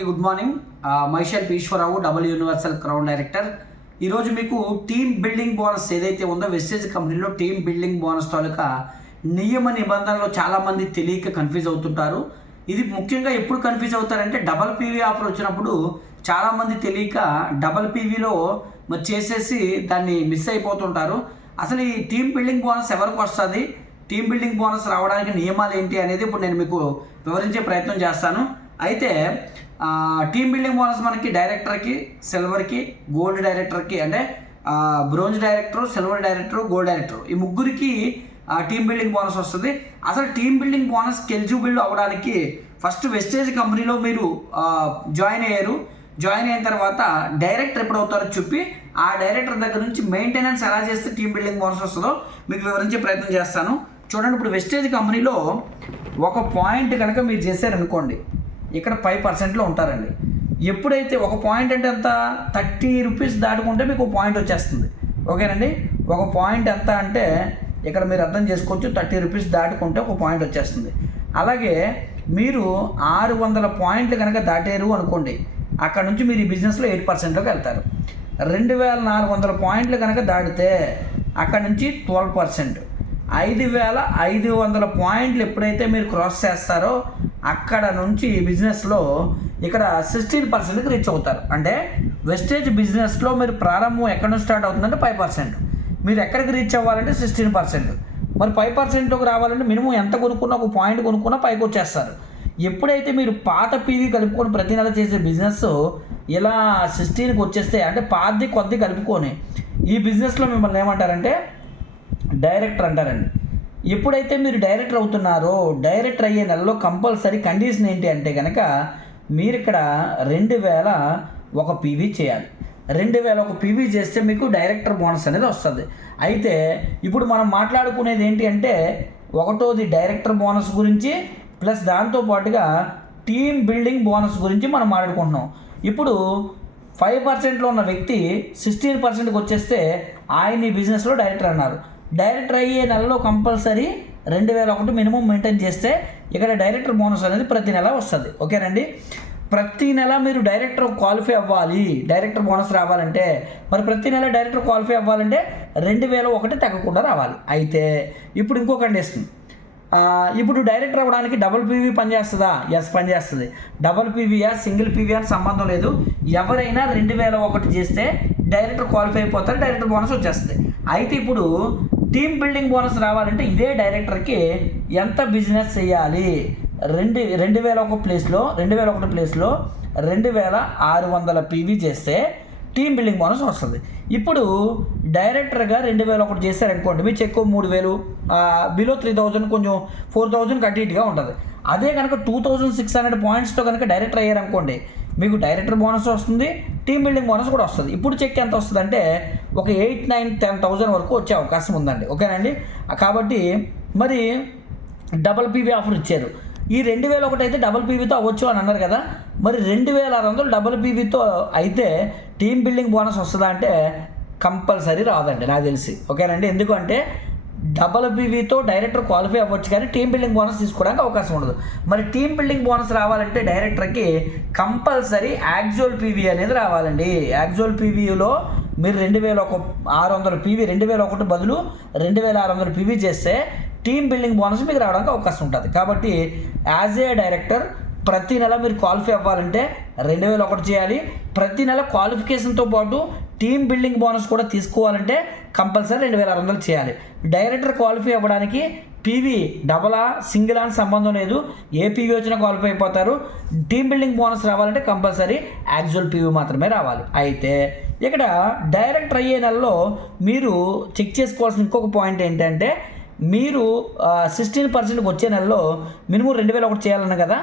Good morning. మైషల్ Eshwararao, double universal crown director. ఈరోజు మీకు టీమ్ బిల్డింగ్ బోనస్ ఏదైతే ఉందో వెస్టేజ్ కంపెనీలో టీమ్ బిల్డింగ్ బోనస్ తాలూకా నియమ నిబంధనలు చాలామంది తెలియక కన్ఫ్యూజ్ అవుతుంటారు. ఇది ముఖ్యంగా ఎప్పుడు కన్ఫ్యూజ్ అవుతారంటే డబల్ పీవీ ఆఫర్ వచ్చినప్పుడు చాలామంది తెలియక డబల్ పీవీలో చేసేసి దాన్ని మిస్ అయిపోతుంటారు. అసలు ఈ టీమ్ బిల్డింగ్ బోనస్ ఎవరికి వస్తుంది, టీమ్ బిల్డింగ్ బోనస్ రావడానికి నియమాలు ఏంటి అనేది ఇప్పుడు నేను మీకు వివరించే ప్రయత్నం చేస్తాను. అయితే టీమ్ బిల్డింగ్ బోనస్ మనకి డైరెక్టర్కి, సిల్వర్కి, గోల్డ్ డైరెక్టర్కి, అంటే bronze director, silver director, gold director, ఈ ముగ్గురికి టీమ్ బిల్డింగ్ బోనస్ వస్తుంది. అసలు టీమ్ బిల్డింగ్ బోనస్కి ఎలిజిబుల్ అవ్వడానికి ఫస్ట్ వెస్టేజ్ కంపెనీలో మీరు జాయిన్ అయ్యారు. జాయిన్ అయిన తర్వాత డైరెక్టర్ ఎప్పుడు అవుతారో చెప్పి ఆ డైరెక్టర్ దగ్గర నుంచి మెయింటెనెన్స్ ఎలా చేస్తే టీమ్ బిల్డింగ్ బోనస్ వస్తుందో మీకు వివరించే ప్రయత్నం చేస్తాను. చూడండి, ఇప్పుడు వెస్టేజ్ కంపెనీలో ఒక పాయింట్ కనుక మీరు చేశారనుకోండి, ఇక్కడ 5%లో ఉంటారండి. ఎప్పుడైతే ఒక పాయింట్ అంటే ఎంత, 30 రూపీస్ దాటుకుంటే మీకు పాయింట్ వచ్చేస్తుంది. ఓకేనండి, ఒక పాయింట్ ఎంత అంటే ఇక్కడ మీరు అర్థం చేసుకోవచ్చు, 30 రూపీస్ దాటుకుంటే ఒక పాయింట్ వచ్చేస్తుంది. అలాగే మీరు 600 పాయింట్లు కనుక దాటారు అనుకోండి, అక్కడ నుంచి మీరు ఈ బిజినెస్లో 8%లోకి వెళ్తారు. 2400 పాయింట్లు కనుక దాటితే అక్కడ నుంచి 12%. 5500 పాయింట్లు ఎప్పుడైతే మీరు క్రాస్ చేస్తారో అక్కడ నుంచి బిజినెస్లో ఇక్కడ 16%కి రీచ్ అవుతారు. అంటే వెస్టేజ్ బిజినెస్లో మీరు ప్రారంభం ఎక్కడ నుంచి స్టార్ట్ అవుతుందంటే 5%, మీరు ఎక్కడికి రీచ్ అవ్వాలంటే 16%. మరి 5%లోకి రావాలంటే మినిమం ఎంత కొనుక్కున్నా, ఒక పాయింట్ కొనుక్కున్నా పైకి వచ్చేస్తారు. ఎప్పుడైతే మీరు పాత పీవీ కలుపుకొని ప్రతి నెల చేసే బిజినెస్ ఇలా 16కి వచ్చేస్తే, అంటే పాతది కొద్ది కలుపుకొని ఈ బిజినెస్లో మిమ్మల్ని ఏమంటారంటే డైరెక్టర్ అంటారండి. ఎప్పుడైతే మీరు డైరెక్టర్ అవుతున్నారో, డైరెక్టర్ అయ్యే నెలలో కంపల్సరీ కండిషన్ ఏంటి అంటే కనుక మీరు ఇక్కడ 2001 పీవీ చేయాలి. 2001 పీవీ చేస్తే మీకు డైరెక్టర్ బోనస్ అనేది వస్తుంది. అయితే ఇప్పుడు మనం మాట్లాడుకునేది ఏంటి అంటే, ఒకటోది డైరెక్టర్ బోనస్ గురించి, ప్లస్ దాంతోపాటుగా టీమ్ బిల్డింగ్ బోనస్ గురించి మనం మాట్లాడుకుంటున్నాం. ఇప్పుడు 5%లో ఉన్న వ్యక్తి 16%కి వచ్చేస్తే ఆయన ఈ బిజినెస్లో డైరెక్టర్ అన్నారు. డైరెక్టర్ అయ్యే నెలలో కంపల్సరీ 2001 మినిమం మెయింటైన్ చేస్తే ఇక్కడ డైరెక్టర్ బోనస్ అనేది ప్రతి నెల వస్తుంది. ఓకేనండి, ప్రతి నెల మీరు డైరెక్టర్ క్వాలిఫై అవ్వాలి, డైరెక్టర్ బోనస్ రావాలంటే. మరి ప్రతి నెల డైరెక్టర్ క్వాలిఫై అవ్వాలంటే 2001 తగ్గకుండా రావాలి. అయితే ఇప్పుడు ఇంకో కండిషన్, ఇప్పుడు డైరెక్టర్ అవ్వడానికి డబుల్ పీవీ పనిచేస్తుందా? ఎస్, పనిచేస్తుంది. డబుల్ పీవీయా, సింగిల్ పీవీ అని సంబంధం లేదు. ఎవరైనా 2001 చేస్తే డైరెక్టర్ క్వాలిఫై అయిపోతారు, డైరెక్టర్ బోనస్ వచ్చేస్తుంది. అయితే ఇప్పుడు టీమ్ బిల్డింగ్ బోనస్ రావాలంటే ఇదే డైరెక్టర్కి ఎంత బిజినెస్ చేయాలి? 2001 ప్లేస్లో 2600 పీవీ చేస్తే టీమ్ బిల్డింగ్ బోనస్ వస్తుంది. ఇప్పుడు డైరెక్టర్గా 2001 చేశారనుకోండి, మీ చెక్ 3000, బిలో 3000, కొంచెం 4000 అటు ఇటుగా ఉంటుంది. అదే కనుక 2600 పాయింట్స్తో కనుక డైరెక్టర్ అయ్యారనుకోండి, మీకు డైరెక్టర్ బోనస్ వస్తుంది, టీమ్ బిల్డింగ్ బోనస్ కూడా వస్తుంది. ఇప్పుడు చెక్ ఎంత వస్తుంది అంటే ఒక 8, 9, 10,000 వరకు వచ్చే అవకాశం ఉందండి. ఓకేనండి, కాబట్టి మరి డబల్ పీవీ ఆఫర్ ఇచ్చారు. ఈ 2001 అయితే డబల్ పీవీతో అవ్వచ్చు అని అన్నారు కదా, మరి 2600 డబల్ పీవీతో అయితే టీమ్ బిల్డింగ్ బోనస్ వస్తుందా అంటే కంపల్సరీ రాదండి నాకు తెలిసి. ఓకేనండి, ఎందుకంటే డబల్ పీవీతో డైరెక్టర్ క్వాలిఫై అవ్వచ్చు కానీ టీమ్ బిల్డింగ్ బోనస్ తీసుకోవడానికి అవకాశం ఉండదు. మరి టీమ్ బిల్డింగ్ బోనస్ రావాలంటే డైరెక్టర్కి కంపల్సరీ యాక్చువల్ పీవీ అనేది రావాలండి. యాక్చువల్ పీవీలో మీరు 2600 పీవీ, 2001 బదులు 2600 పీవీ చేస్తే టీమ్ బిల్డింగ్ బోనస్ మీకు రావడానికి అవకాశం ఉంటుంది. కాబట్టి యాజ్ ఏ డైరెక్టర్ ప్రతి నెల మీరు క్వాలిఫై అవ్వాలంటే 2001 చేయాలి. ప్రతి నెల క్వాలిఫికేషన్తో పాటు టీమ్ బిల్డింగ్ బోనస్ కూడా తీసుకోవాలంటే కంపల్సరీ 2600 చేయాలి. డైరెక్టర్ క్వాలిఫై అవ్వడానికి పీవీ డబలా, సింగిల్ అని సంబంధం లేదు, ఏ పీవీ వచ్చినా క్వాలిఫై అయిపోతారు. టీమ్ బిల్డింగ్ బోనస్ రావాలంటే కంపల్సరీ యాక్చువల్ పీవీ మాత్రమే రావాలి. అయితే ఇక్కడ డైరెక్టర్ అయ్యే నెలలో మీరు చెక్ చేసుకోవాల్సిన ఇంకొక పాయింట్ ఏంటంటే, మీరు 16%కి వచ్చే నెలలో మినిమం 2001 చేయాలన్న కదా,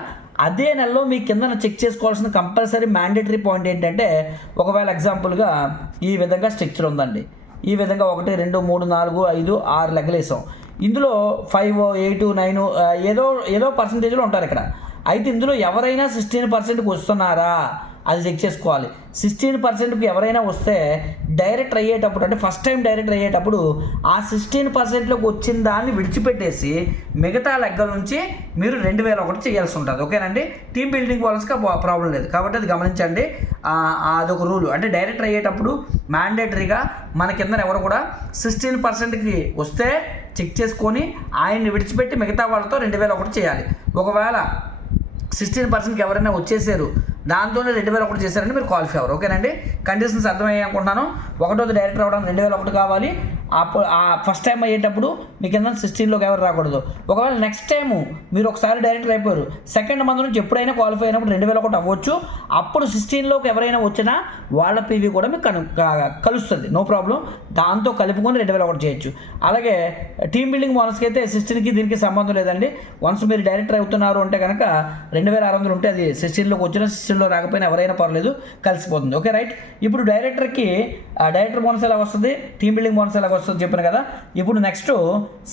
అదే నెలలో మీ కింద చెక్ చేసుకోవాల్సిన కంపల్సరీ మ్యాండేటరీ పాయింట్ ఏంటంటే, ఒకవేళ ఎగ్జాంపుల్గా ఈ విధంగా స్ట్రక్చర్ ఉందండి, ఈ విధంగా 1, 2, 3, 4, 5, 6 లెక్కలు వేసాం. ఇందులో 5, 8, 9 ఏదో పర్సంటేజ్లో ఉంటారు ఇక్కడ. అయితే ఇందులో ఎవరైనా 16%కి వస్తున్నారా అది చెక్ చేసుకోవాలి. 16%కి ఎవరైనా వస్తే డైరెక్టర్ అయ్యేటప్పుడు, అంటే ఫస్ట్ టైం డైరెక్టర్ అయ్యేటప్పుడు ఆ 16%లోకి వచ్చిన దాన్ని విడిచిపెట్టేసి మిగతా లెక్కల నుంచి మీరు 2001 చేయాల్సి ఉంటుంది. ఓకేనండి. టీమ్ బిల్డింగ్ వాళ్ళకి ప్రాబ్లం లేదు కాబట్టి అది గమనించండి. అదొక రూల్. అంటే డైరెక్టర్ అయ్యేటప్పుడు మ్యాండేటరీగా మన కింద ఎవరు కూడా 16%కి వస్తే చెక్ చేసుకొని ఆయన్ని విడిచిపెట్టి మిగతా వాళ్ళతో 2001 చేయాలి. ఒకవేళ 16%కి ఎవరైనా వచ్చేసారు, దాంతోనే 2001 చేశారని మీరు క్వాలిఫై అవ్వరు. ఓకేనండి. కండిషన్స్ అర్థమయ్యాయి అనుకుంటున్నాను. ఒకటోది డైరెక్టర్ అవ్వడానికి 2001 కావాలి. అప్పుడు ఫస్ట్ టైం అయ్యేటప్పుడు మీకు కింద 16లోకి ఎవరు రాకూడదు. ఒకవేళ నెక్స్ట్ టైము మీరు ఒకసారి డైరెక్టర్ అయిపోయారు, సెకండ్ మంత్ నుంచి ఎప్పుడైనా క్వాలిఫై అయినప్పుడు 2001 అవ్వచ్చు. అప్పుడు 16లోకి ఎవరైనా వచ్చినా వాళ్ళ పీవీ కూడా మీకు కలుస్తుంది, నో ప్రాబ్లం. దాంతో కలుపుకొని 2001 చేయొచ్చు. అలాగే టీమ్ బిల్డింగ్ బోనస్కి అయితే 16కి దీనికి సంబంధం లేదండి. వన్స్ మీరు డైరెక్టర్ అవుతున్నారు అంటే కనుక 2600 ఉంటే అది 16లోకి వచ్చినా 16లో రాకపోయినా ఎవరైనా పర్లేదు, కలిసిపోతుంది. Okay right. ఇప్పుడు డైరెక్టర్కి డైరెక్టర్ బోనస్ ఎలా వస్తుంది, టీమ్ బిల్డింగ్ బోనస్ ఎలా వస్తుంది చెప్పాను కదా. ఇప్పుడు నెక్స్ట్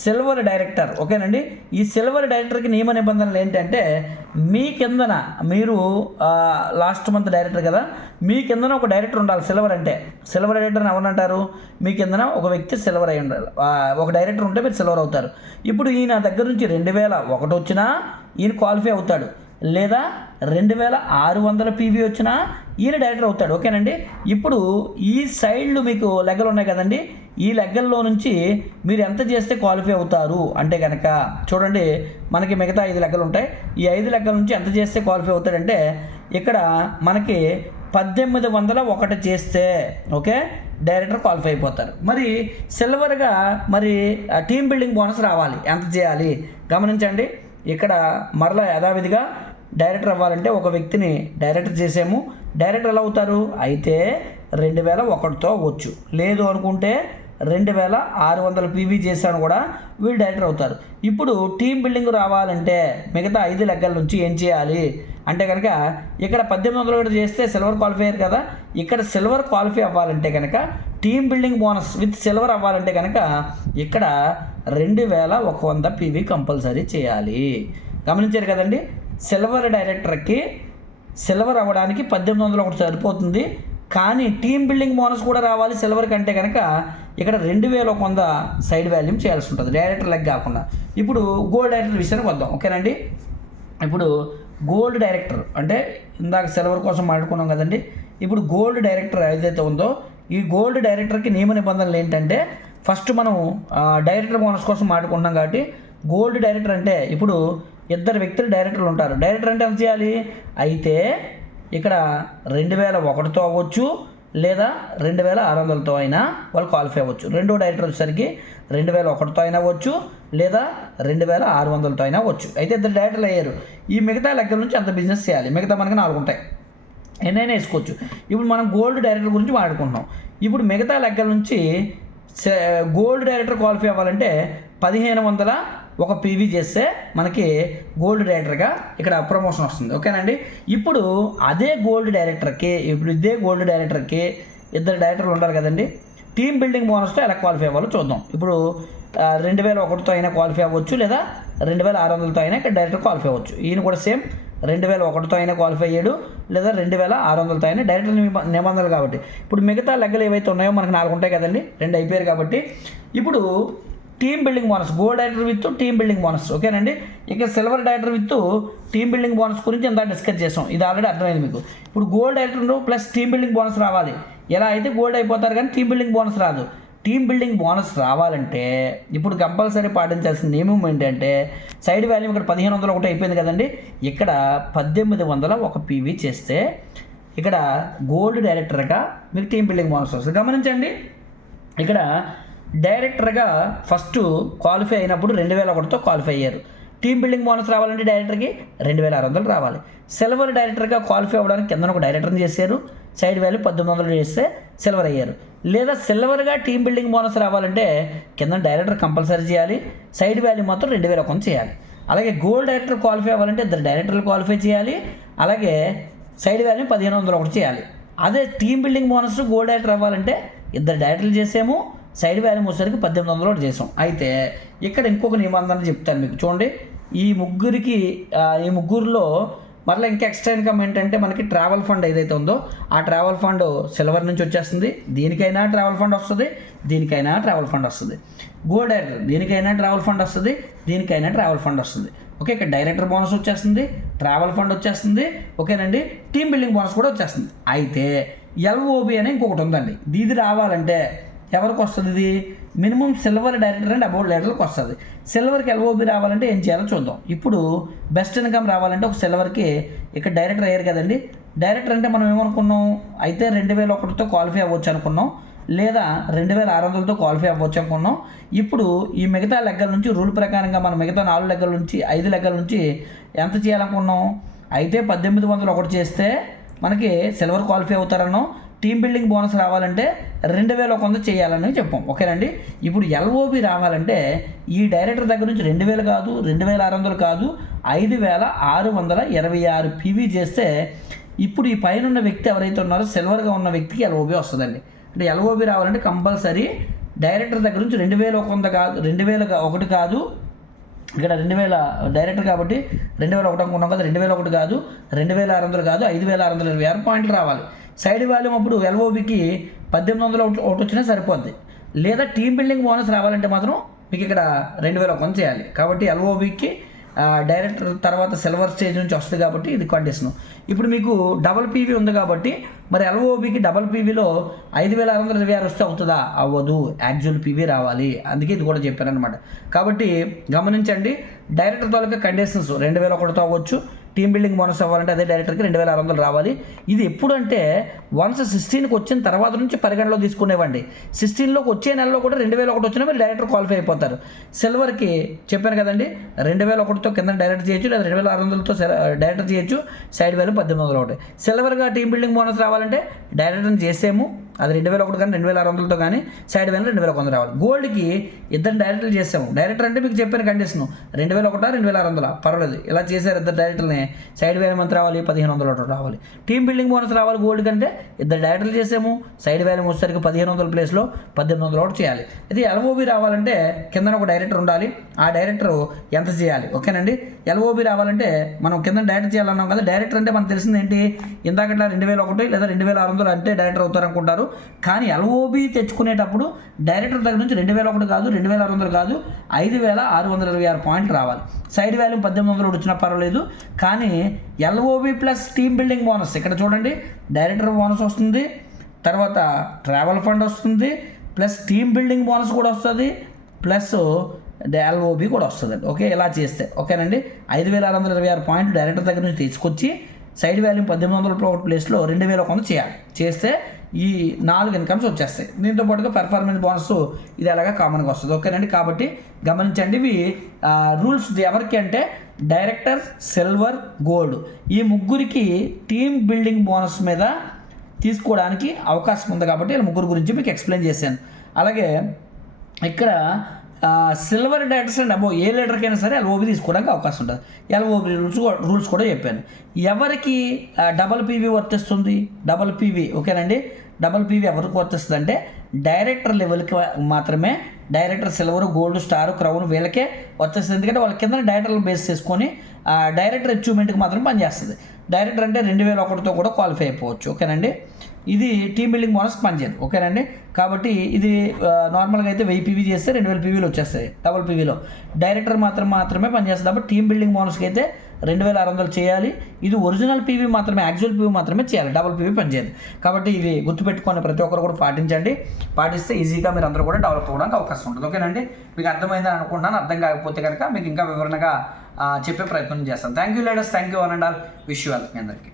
సిల్వర్ డైరెక్టర్. ఓకేనండి. ఈ సిల్వర్ డైరెక్టర్కి నియమ నిబంధనలు ఏంటంటే, మీ కిందన మీరు లాస్ట్ మంత్ డైరెక్టర్ కదా, మీ కిందన ఒక డైరెక్టర్ ఉండాలి. సిల్వర్ అంటే సిల్వర్ డైరెక్టర్ ఎవరంటారు, మీ కిందన ఒక వ్యక్తి సిల్వర్ అయి ఉండాలి. ఒక డైరెక్టర్ ఉంటే మీరు సిల్వర్ అవుతారు. ఇప్పుడు ఈయన దగ్గర నుంచి 2001 వచ్చినా ఈయన క్వాలిఫై అవుతాడు, లేదా 2600 పీవీ వచ్చినా ఈయన డైరెక్టర్ అవుతాడు. ఓకేనండి. ఇప్పుడు ఈ సైడ్లు మీకు లెక్కలు ఉన్నాయి కదండి, ఈ లెక్కల్లో నుంచి మీరు ఎంత చేస్తే క్వాలిఫై అవుతారు అంటే కనుక చూడండి, మనకి మిగతా 5 లెక్కలు ఉంటాయి. ఈ 5 లెక్కల నుంచి ఎంత చేస్తే క్వాలిఫై అవుతాడంటే, ఇక్కడ మనకి 1801 చేస్తే ఓకే డైరెక్టర్ క్వాలిఫై అయిపోతారు. మరి సిల్వర్గా మరి టీమ్ బిల్డింగ్ బోనస్ రావాలి, ఎంత చేయాలి గమనించండి. ఇక్కడ మరలా యథావిధిగా డైరెక్టర్ అవ్వాలంటే ఒక వ్యక్తిని డైరెక్టర్ చేసాము, డైరెక్టర్ ఎలా అవుతారు అయితే 2001తో అవ్వచ్చు, లేదు అనుకుంటే 2600 పీవీ చేశాను కూడా వీళ్ళు డైరెక్టర్ అవుతారు. ఇప్పుడు టీమ్ బిల్డింగ్ రావాలంటే మిగతా 5 లెక్కల నుంచి ఏం చేయాలి అంటే కనుక, ఇక్కడ 1800 చేస్తే సిల్వర్ క్వాలిఫై అయ్యారు కదా, ఇక్కడ సిల్వర్ క్వాలిఫై అవ్వాలంటే కనుక team building bonus with silver అవ్వాలంటే కనుక ఇక్కడ 2100 పీవీ కంపల్సరీ చేయాలి. గమనించారు కదండి. సిల్వర్ డైరెక్టర్కి సిల్వర్ అవ్వడానికి 1801 సరిపోతుంది, కానీ టీమ్ బిల్డింగ్ బోనస్ కూడా రావాలి సిల్వర్ కంటే కనుక ఇక్కడ 2100 సైడ్ వాల్యూమ్ చేయాల్సి ఉంటుంది, డైరెక్టర్ లెక్క కాకుండా. ఇప్పుడు గోల్డ్ డైరెక్టర్ విషయానికి వద్దాం. ఓకేనండి. ఇప్పుడు గోల్డ్ డైరెక్టర్ అంటే ఇందాక సిల్వర్ కోసం మాట్లాడుకున్నాం కదండి. ఇప్పుడు గోల్డ్ డైరెక్టర్ ఏదైతే ఉందో ఈ గోల్డ్ డైరెక్టర్కి నియమ నిబంధనలు ఏంటంటే, ఫస్ట్ మనం డైరెక్టర్ బోనస్ కోసం మాట్లాడుకుంటున్నాం కాబట్టి గోల్డ్ డైరెక్టర్ అంటే ఇప్పుడు 2 వ్యక్తులు డైరెక్టర్లు ఉంటారు. డైరెక్టర్ అంటే ఎంత చేయాలి అయితే ఇక్కడ 2001తో అవ్వచ్చు, లేదా 2600తో అయినా వాళ్ళు క్వాలిఫై అవ్వచ్చు. రెండో డైరెక్టర్ వచ్చేసరికి 2001తో అయినా అవ్వచ్చు, లేదా 2600తో అయినా అవ్వచ్చు. అయితే 2 డైరెక్టర్లు అయ్యారు. ఈ మిగతా లెక్కల నుంచి అంత బిజినెస్ చేయాలి. మిగతా మనకి 4 ఉంటాయి, ఎన్నైనా వేసుకోవచ్చు. ఇప్పుడు మనం గోల్డ్ డైరెక్టర్ గురించి మాట్లాడుకుంటున్నాం. ఇప్పుడు మిగతా లెక్కల నుంచి గోల్డ్ డైరెక్టర్ క్వాలిఫై అవ్వాలంటే 1501 పీవీ చేస్తే మనకి గోల్డ్ డైరెక్టర్గా ఇక్కడ ప్రమోషన్ వస్తుంది. ఓకేనండి. ఇప్పుడు ఇదే గోల్డ్ డైరెక్టర్కి 2 డైరెక్టర్లు ఉంటారు కదండి. టీమ్ బిల్డింగ్ బోనస్తో ఎలా క్వాలిఫై అవ్వాలో చూద్దాం. ఇప్పుడు 2001తో అయినా క్వాలిఫై అవ్వచ్చు, లేదా 2600తో అయినా ఇక్కడ డైరెక్టర్ క్వాలిఫై అవ్వచ్చు. ఈయన కూడా సేమ్ 2001తో అయినా క్వాలిఫై అయ్యాడు, లేదా 2600తో అయినా డైరెక్టర్ నిబంధనలు కాబట్టి. ఇప్పుడు మిగతా లెక్కలు ఏవైతే ఉన్నాయో మనకు 4 ఉంటాయి కదండి, 2 అయిపోయారు కాబట్టి ఇప్పుడు team building bonus, gold director with team building bonus. ఓకేనండి. ఇక silver director with team building bonus గురించి ఎంత డిస్కస్ చేసాం, ఇది ఆల్రెడీ అర్థమైంది మీకు. ఇప్పుడు gold director plus team building bonus రావాలి. ఎలా అయితే గోల్డ్ అయిపోతారు కానీ టీమ్ బిల్డింగ్ బోనస్ రాదు. టీమ్ బిల్డింగ్ బోనస్ రావాలంటే ఇప్పుడు కంపల్సరీ పాటించాల్సిన నియమం ఏంటంటే, సైడ్ వాల్యూమ్ ఇక్కడ 1501 అయిపోయింది కదండి, ఇక్కడ 1801 పీవీ చేస్తే ఇక్కడ గోల్డ్ డైరెక్టర్గా మీకు టీమ్ బిల్డింగ్ బోనస్ వస్తుంది. గమనించండి, ఇక్కడ డైరెక్టర్గా ఫస్ట్ క్వాలిఫై అయినప్పుడు 2001తో క్వాలిఫై అయ్యారు. టీమ్ బిల్డింగ్ బోనస్ రావాలంటే డైరెక్టర్కి 2600 రావాలి. సిల్వర్ డైరెక్టర్గా క్వాలిఫై అవ్వడానికి కింద ఒక డైరెక్టర్ని చేశారు, సైడ్ వాల్యూ 1800 చేస్తే సిల్వర్ అయ్యారు. లేదా సిల్వర్గా టీమ్ బిల్డింగ్ బోనస్ రావాలంటే కింద డైరెక్టర్ కంపల్సరీ చేయాలి, సైడ్ వాల్యూ మాత్రం 2001 చేయాలి. అలాగే గోల్డ్ డైరెక్టర్ క్వాలిఫై అవ్వాలంటే 2 డైరెక్టర్లు క్వాలిఫై చేయాలి, అలాగే సైడ్ వాల్యూ 1501 చేయాలి. అదే team building bonus gold director అవ్వాలంటే 2 డైరెక్టర్లు చేసాము, సైడ్ వాల్యూమ్ వచ్చేసరికి 1801 చేసాం. అయితే ఇక్కడ ఇంకొక నిబంధన చెప్తాను మీకు చూడండి. ఈ ముగ్గురిలో మరలా ఇంకా ఎక్స్ట్రా ఇన్కమ్ ఏంటంటే మనకి ట్రావెల్ ఫండ్ ఏదైతే ఉందో ఆ ట్రావెల్ ఫండ్ సిల్వర్ నుంచి వచ్చేస్తుంది. దీనికైనా ట్రావెల్ ఫండ్ వస్తుంది, దీనికైనా ట్రావెల్ ఫండ్ వస్తుంది. గోల్డ్ డైరెక్టర్ దీనికైనా ట్రావెల్ ఫండ్ వస్తుంది, దీనికైనా ట్రావెల్ ఫండ్ వస్తుంది. ఓకే, ఇక్కడ డైరెక్టర్ బోనస్ వచ్చేస్తుంది, ట్రావెల్ ఫండ్ వచ్చేస్తుంది. ఓకేనండి, టీమ్ బిల్డింగ్ బోనస్ కూడా వచ్చేస్తుంది. అయితే ఎల్ఓబి అని ఇంకొకటి ఉందండి. ఇది రావాలంటే ఎవరికి వస్తుంది? ఇది minimum silver director and about డైరెక్టర్కి వస్తుంది. సిల్వర్కి ఎల్ఓబి రావాలంటే ఏం చేయాలో చూద్దాం. ఇప్పుడు బెస్ట్ ఇన్కమ్ రావాలంటే ఒక సిల్వర్కి ఇక్కడ డైరెక్టర్ అయ్యారు కదండి. డైరెక్టర్ అంటే మనం ఏమనుకున్నాం? అయితే 2001తో క్వాలిఫై అవ్వచ్చు అనుకున్నాం, లేదా 2600తో క్వాలిఫై అవ్వచ్చు అనుకున్నాం. ఇప్పుడు ఈ మిగతా లెక్కల నుంచి రూల్ ప్రకారంగా మనం మిగతా 4 లెక్కల నుంచి 5 లెక్కల నుంచి ఎంత చేయాలనుకున్నాం? అయితే 1801 చేస్తే మనకి సిల్వర్ క్వాలిఫై అవుతారన్నాం. టీమ్ బిల్డింగ్ బోనస్ రావాలంటే 2100 చేయాలని చెప్పాం. ఓకేనండి, ఇప్పుడు ఎల్ఓబి రావాలంటే ఈ డైరెక్టర్ దగ్గర నుంచి 2000 కాదు, 2600 కాదు, 5626 పీవీ చేస్తే ఇప్పుడు ఈ పైన ఉన్న వ్యక్తి ఎవరైతే ఉన్నారో సిల్వర్గా ఉన్న వ్యక్తికి ఎల్ఓబి వస్తుందండి. అంటే ఎల్ఓబి రావాలంటే కంపల్సరీ డైరెక్టర్ దగ్గర నుంచి 2100 కాదు, 2001 కాదు, ఇక్కడ 2000 డైరెక్టర్ కాబట్టి 2001 అనుకున్నాం కదా, 2001 కాదు, 2600 కాదు, 5626 పాయింట్లు రావాలి. సైడ్ వాల్యూమ్ అప్పుడు ఎల్ఓబికి 1800 ఒకటి వచ్చినా సరిపోద్ది. లేదా టీమ్ బిల్డింగ్ బోనస్ రావాలంటే మాత్రం మీకు ఇక్కడ 2001 చేయాలి. కాబట్టి ఎల్ఓబికి డైరెక్టర్ తర్వాత సిల్వర్ స్టేజ్ నుంచి వస్తుంది కాబట్టి ఇది కండిషన్. ఇప్పుడు మీకు డబల్ పీవీ ఉంది కాబట్టి మరి ఎల్ఓబికి డబల్ పీవీలో 5626 వస్తే అవుతుందా? అవ్వదు, యాక్చువల్ పీవీ రావాలి. అందుకే ఇది కూడా చెప్పారనమాట. కాబట్టి గమనించండి, డైరెక్టర్ తాలూకా కండిషన్స్ 2001తో అవ్వచ్చు. టీమ్ బిల్డింగ్ బోనస్ అవ్వాలంటే అదే డైరెక్టర్కి 2600 రావాలి. ఇది ఎప్పుడంటే వన్స్ 16కి వచ్చిన తర్వాత నుంచి పరిగణలో తీసుకునేవ్వండి. 16లోకి వచ్చే నెలలో కూడా 2001 వచ్చినా మీరు డైరెక్టర్ క్వాలిఫై అయిపోతారు. సిల్వర్కి చెప్పాను కదండి, 2001తో కింద డైరెక్టర్ చేయొచ్చు, లేదా 2600తో డైరెక్టర్ చేయొచ్చు. Side value 1801. సిల్వర్గా టీమ్ బిల్డింగ్ బోనస్ రావాలంటే డైరెక్టర్ని చేసేము, అది 2001 కానీ 2600తో కానీ సైడ్ వాల్యూ 2100 రావాలి. గోల్డ్కి ఇద్దరు డైరెక్టర్లు చేసాము. డైరెక్టర్ అంటే మీకు చెప్పిన కండిషన్ 2001 2600 పర్వాలేదు, ఇలా చేశారు ఇద్దరు డైరెక్టర్ని. సైడ్ వాల్యూ ఎంత రావాలి? 1500 రావాలి. టీమ్ బిల్డింగ్ బోనస్ రావాలి గోల్డ్ కంటే ఇద్దరు డైరెక్టర్లు చేసాము, సైడ్ వాల్యూ వచ్చేసరికి 1500 ప్లేస్లో 1800 చేయాలి. ఇది ఎల్ఓబి రావాలంటే కింద ఒక డైరెక్టర్ ఉండాలి, ఆ డైరెక్టర్ ఎంత చేయాలి? ఓకేనండి, ఎల్ఓబి రావాలంటే మనం కింద డైరెక్టర్ చేయాలన్నాం కదా. డైరెక్టర్ అంటే మనకు తెలిసింది ఏంటి? ఇందాకట్లా 2001 లేదా 2600 అంటే డైరెక్టర్ అవుతారు అనుకుంటారు. కానీ ఎల్ఓబి తెచ్చుకునేటప్పుడు డైరెక్టర్ దగ్గర నుంచి 2001 కాదు, 2600 కాదు, 5626 పాయింట్లు రావాలి. సైడ్ వాల్యూ 1800 వచ్చినా పర్వాలేదు. కానీ LOB plus team building bonus ఇక్కడ చూడండి, డైరెక్టర్ బోనస్ వస్తుంది, తర్వాత ట్రావెల్ ఫండ్ వస్తుంది, ప్లస్ టీమ్ బిల్డింగ్ బోనస్ కూడా వస్తుంది, ప్లస్ ఎల్ఓబి కూడా వస్తుందండి. ఓకే, ఇలా చేస్తే ఓకేనండి. 5626 పాయింట్లు డైరెక్టర్ దగ్గర నుంచి తీసుకొచ్చి సైడ్ వాల్యూ 1800 ప్లేస్లో 2001 చేయాలి. చేస్తే ఈ 4 ఇన్కమ్స్ వచ్చేస్తాయి. దీంతో పాటుగా పెర్ఫార్మెన్స్ బోనస్ ఇది అలాగా కామన్గా వస్తుంది. ఓకేనండి, కాబట్టి గమనించండి, ఇవి రూల్స్ ఎవరికి అంటే డైరెక్టర్, సిల్వర్, గోల్డ్ ఈ ముగ్గురికి టీమ్ బిల్డింగ్ బోనస్ మీద తీసుకోవడానికి అవకాశం ఉంది. కాబట్టి వీళ్ళ ముగ్గురు గురించి మీకు ఎక్స్ప్లెయిన్ చేశాను. అలాగే ఇక్కడ సిల్వర్ డైరెక్టర్స్ అండ్ అబో ఏ లీటర్కైనా సరే ఎల్ఓబి తీసుకోవడానికి అవకాశం ఉంటుంది. ఎల్ఓబి రూల్స్ కూడా చెప్పాను. ఎవరికి డబల్ పీవీ వర్తిస్తుంది? డబల్ పీవీ ఓకేనండి. డబల్ పీవీ ఎవరికి వర్తిస్తుంది అంటే డైరెక్టర్ లెవెల్కి మాత్రమే. Director silver, gold, star, crown వీళ్ళకే వచ్చేస్తుంది. ఎందుకంటే వాళ్ళ కింద డైరెక్టర్లు బేస్ చేసుకొని డైరెక్టర్ అచీవ్మెంట్కి మాత్రం పనిచేస్తుంది. డైరెక్టర్ అంటే 2001తో కూడా క్వాలిఫై అయిపోవచ్చు. ఓకేనండి, ఇది టీమ్ బిల్డింగ్ బోనస్ పనిచేయదు. ఓకేనండి, కాబట్టి ఇది నార్మల్గా అయితే 1000 పీవీ చేస్తే 2000 పీవీలు వచ్చేస్తాయి. డబల్ పీవీలో డైరెక్టర్ మాత్రమే పనిచేస్తుంది. కాబట్టి టీమ్ బిల్డింగ్ బోనస్కి అయితే 2600 చేయాలి. ఇది ఒరిజినల్ పీవీ మాత్రమే, యాక్చువల్ పీవీ మాత్రమే చేయాలి, డబల్ పీవీ పనిచేయదు. కాబట్టి ఇవి గుర్తుపెట్టుకొని ప్రతి ఒక్కరు కూడా పాటించండి. పాటిస్తే ఈజీగా మీరు అందరూ కూడా డెవలప్ అవ్వడానికి అవకాశం ఉంటుంది. ఓకేనండి, మీకు అర్థమైందని అనుకుంటున్నాను. అర్థం కాకపోతే కనుక మీకు ఇంకా వివరణగా చెప్పే ప్రయత్నం చేస్తాను. Thank you leaders, thank you one and all. Wish you all మీ అందరికీ.